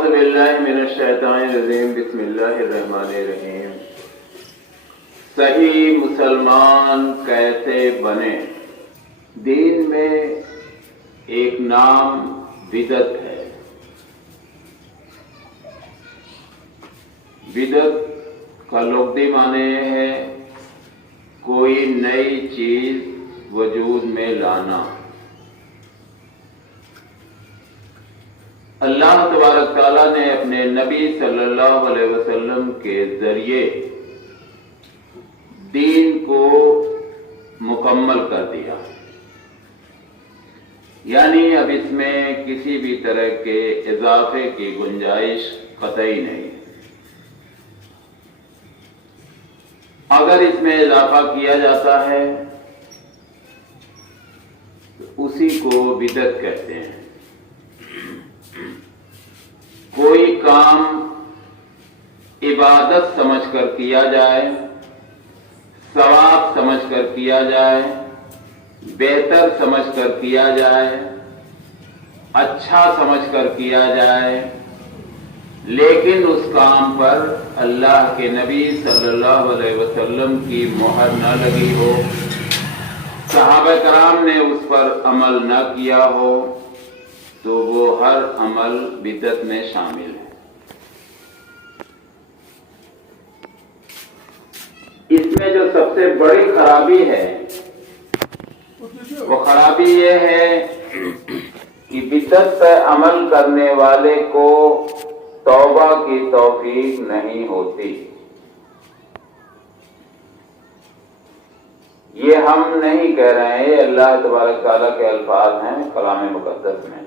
اعوذ باللہ من الشیطان الرجیم بسم اللہ الرحمن الرحیم۔ صحیح مسلمان کیسے بنے؟ دین میں ایک نام بدعت ہے۔ بدعت کا لغوی معنی ہے کوئی نئی چیز وجود میں لانا۔ اللہ تبارک تعالیٰ نے اپنے نبی صلی اللہ علیہ وسلم کے ذریعے دین کو مکمل کر دیا، یعنی اب اس میں کسی بھی طرح کے اضافے کی گنجائش قطعی نہیں۔ اگر اس میں اضافہ کیا جاتا ہے تو اسی کو بدعت کہتے ہیں۔ کوئی کام عبادت سمجھ کر کیا جائے، ثواب سمجھ کر کیا جائے، بہتر سمجھ کر کیا جائے، اچھا سمجھ کر کیا جائے، لیکن اس کام پر اللہ کے نبی صلی اللہ علیہ وسلم کی مہر نہ لگی ہو، صحابہ کرام نے اس پر عمل نہ کیا ہو، تو وہ ہر عمل بدعت میں شامل ہے۔ اس میں جو سب سے بڑی خرابی ہے وہ خرابی یہ ہے کہ بدعت پہ عمل کرنے والے کو توبہ کی توفیق نہیں ہوتی۔ یہ ہم نہیں کہہ رہے ہیں، اللہ تبارک تعالیٰ کے الفاظ ہیں کلام مقدس میں۔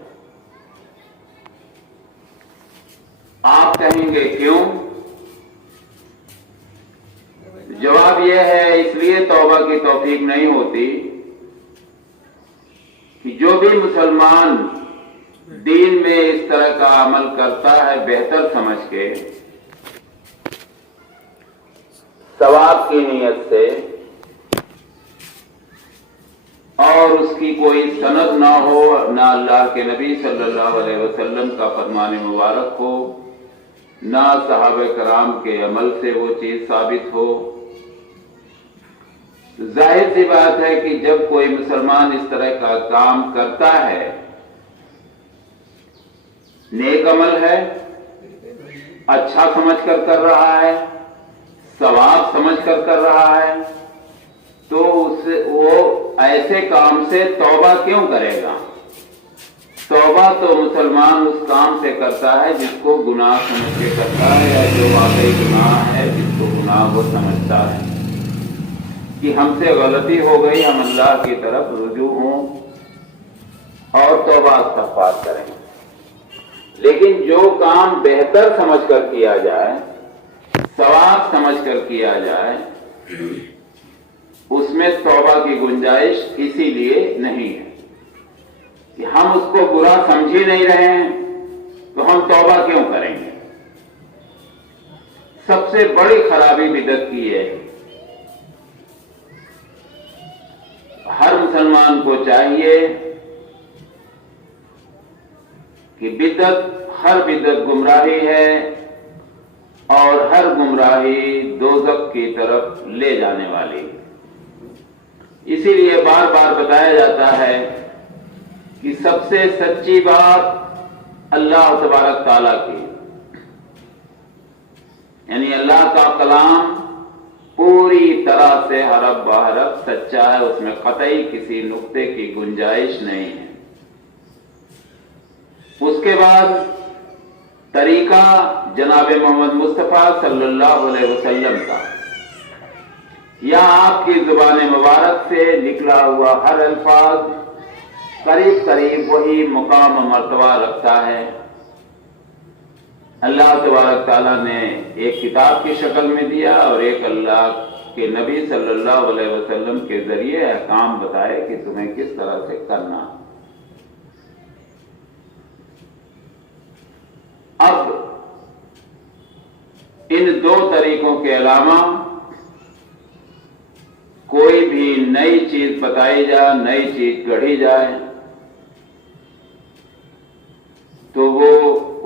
آپ کہیں گے کیوں؟ جواب یہ ہے اس لیے توبہ کی توفیق نہیں ہوتی کہ جو بھی مسلمان دین میں اس طرح کا عمل کرتا ہے بہتر سمجھ کے، ثواب کی نیت سے، اور اس کی کوئی سند نہ ہو، نہ اللہ کے نبی صلی اللہ علیہ وسلم کا فرمان مبارک ہو، نہ صحابہ کرام کے عمل سے وہ چیز ثابت ہو، ظاہر سی بات ہے کہ جب کوئی مسلمان اس طرح کا کام کرتا ہے، نیک عمل ہے، اچھا سمجھ کر کر رہا ہے، ثواب سمجھ کر کر رہا ہے، تو وہ ایسے کام سے توبہ کیوں کرے گا؟ توبہ تو مسلمان اس کام سے کرتا ہے جس کو گناہ سمجھ کے کرتا ہے، یا جو واقعی گناہ ہے جس کو گناہ وہ سمجھتا ہے کہ ہم سے غلطی ہو گئی، ہم اللہ کی طرف رجوع ہوں اور توبہ استغفار کریں۔ لیکن جو کام بہتر سمجھ کر کیا جائے، ثواب سمجھ کر کیا جائے، اس میں توبہ کی گنجائش اسی لیے نہیں ہے کہ ہم اس کو برا سمجھ ہی نہیں رہے ہیں، تو ہم توبہ کیوں کریں گے؟ سب سے بڑی خرابی بدعت کی ہے۔ ہر مسلمان کو چاہیے کہ ہر بدعت گمراہی ہے، اور ہر گمراہی دوزخ کی طرف لے جانے والی۔ اسی لیے بار بار بتایا جاتا ہے کہ سب سے سچی بات اللہ تبارک تعالیٰ کی، یعنی اللہ کا کلام پوری طرح سے حرف بحرف سچا ہے، اس میں قطعی کسی نقطے کی گنجائش نہیں ہے۔ اس کے بعد طریقہ جناب محمد مصطفیٰ صلی اللہ علیہ وسلم کا، یا آپ کی زبان مبارک سے نکلا ہوا ہر الفاظ قریب قریب وہی مقام و مرتبہ رکھتا ہے۔ اللہ تبارک تعالیٰ نے ایک کتاب کی شکل میں دیا، اور ایک اللہ کے نبی صلی اللہ علیہ وسلم کے ذریعے احکام بتائے کہ تمہیں کس طرح سے کرنا۔ اب ان دو طریقوں کے علاوہ کوئی بھی نئی چیز بتائی جائے، نئی چیز گڑھی جائے، تو وہ